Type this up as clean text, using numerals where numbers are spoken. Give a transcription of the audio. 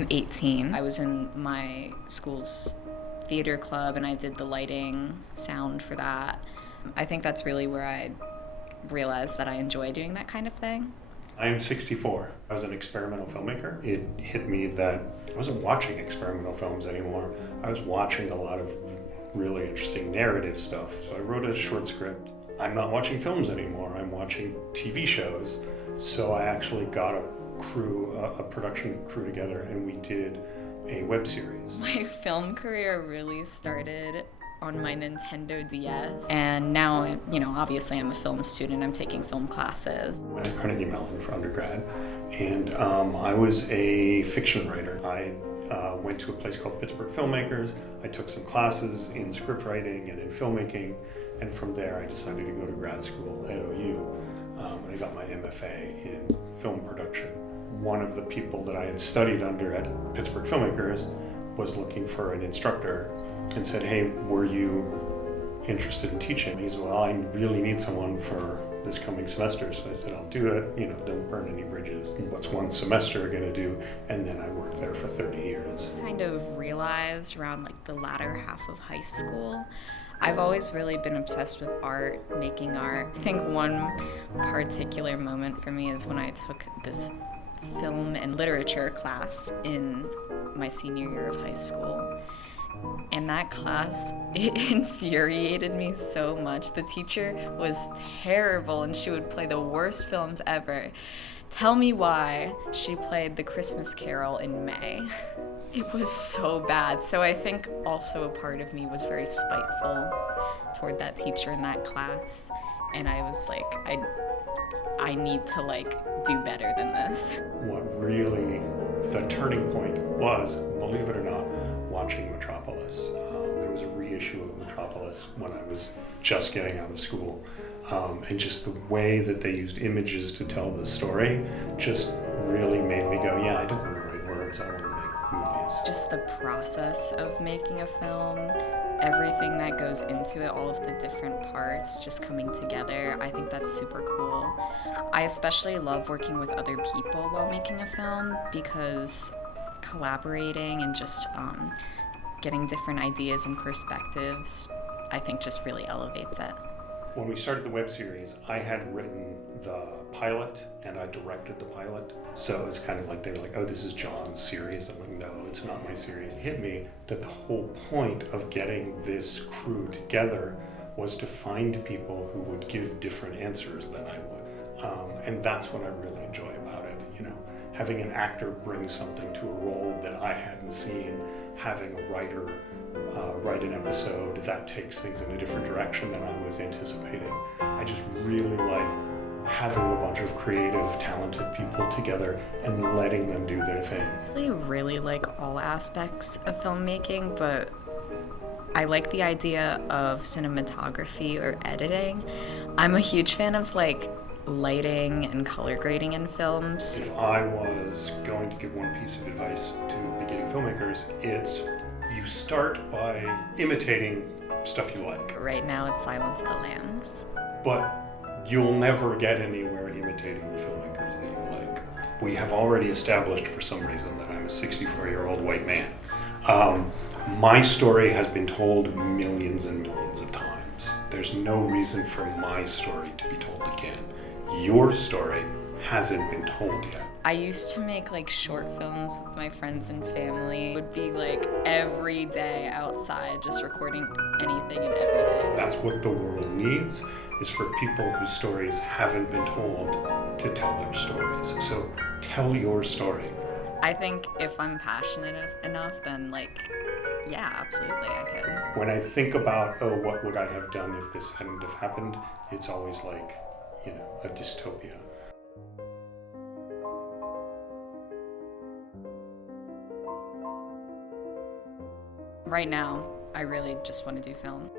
I'm 18. I was in my school's theater club and I did the lighting, sound for that. I think that's really where I realized that I enjoy doing that kind of thing. I'm 64. I was an experimental filmmaker. It hit me that I wasn't watching experimental films anymore. I was watching a lot of really interesting narrative stuff. So I wrote a short script. I'm not watching films anymore. I'm watching TV shows. So I actually got a production crew together, and we did a web series. My film career really started on my Nintendo DS. And now, obviously I'm a film student. I'm taking film classes. I went to Carnegie Mellon for undergrad, and I was a fiction writer. I went to a place called Pittsburgh Filmmakers. I took some classes in script writing and in filmmaking, and from there I decided to go to grad school at OU. And I got my MFA in film production. One of the people that I had studied under at Pittsburgh Filmmakers was looking for an instructor and said, "Hey, were you interested in teaching?" He said, "Well, I really need someone for this coming semester." So I said, "I'll do it, don't burn any bridges. What's one semester gonna do?" And then I worked there for 30 years. Kind of realized around the latter half of high school, I've always really been obsessed with art, making art. I think one particular moment for me is when I took this film and literature class in my senior year of high school. And that class, it infuriated me so much. The teacher was terrible and she would play the worst films ever. Tell me why she played The Christmas Carol in May. It was so bad. So I think also a part of me was very spiteful toward that teacher in that class. And I was like, I need to do better than this. What really the turning point was, believe it or not, watching Metropolis. There was a reissue of Metropolis when I was just getting out of school. And just the way that they used images to tell the story just really made me go, yeah, I don't want to write words, I want to make movies. Just the process of making a film, everything that goes into it, all of the different parts just coming together, I think that's super cool. I especially love working with other people while making a film because collaborating and just getting different ideas and perspectives, I think just really elevates it. When we started the web series, I had written the pilot and I directed the pilot. So it was kind of like, they were like, "Oh, this is John's series." I'm like, "No, it's not my series." It hit me that the whole point of getting this crew together was to find people who would give different answers than I would. And that's what I really enjoy about it. Having an actor bring something to a role that I hadn't seen, having a writer write an episode that takes things in a different direction than I was anticipating. I just really like having a bunch of creative, talented people together and letting them do their thing. I really like all aspects of filmmaking, but I like the idea of cinematography or editing. I'm a huge fan of lighting and color grading in films. If I was going to give one piece of advice to beginning filmmakers, it's you start by imitating stuff you like. Right now it's Silence of the Lambs. But you'll never get anywhere imitating the filmmakers that you like. We have already established for some reason that I'm a 64-year-old white man. My story has been told millions and millions of times. There's no reason for my story to be told again. Your story hasn't been told yet. I used to make short films with my friends and family. It would be every day outside just recording anything and everything. That's what the world needs, is for people whose stories haven't been told to tell their stories. So tell your story. I think if I'm passionate enough, then yeah, absolutely I could. When I think about, what would I have done if this hadn't have happened, it's always a dystopia. Right now, I really just want to do film.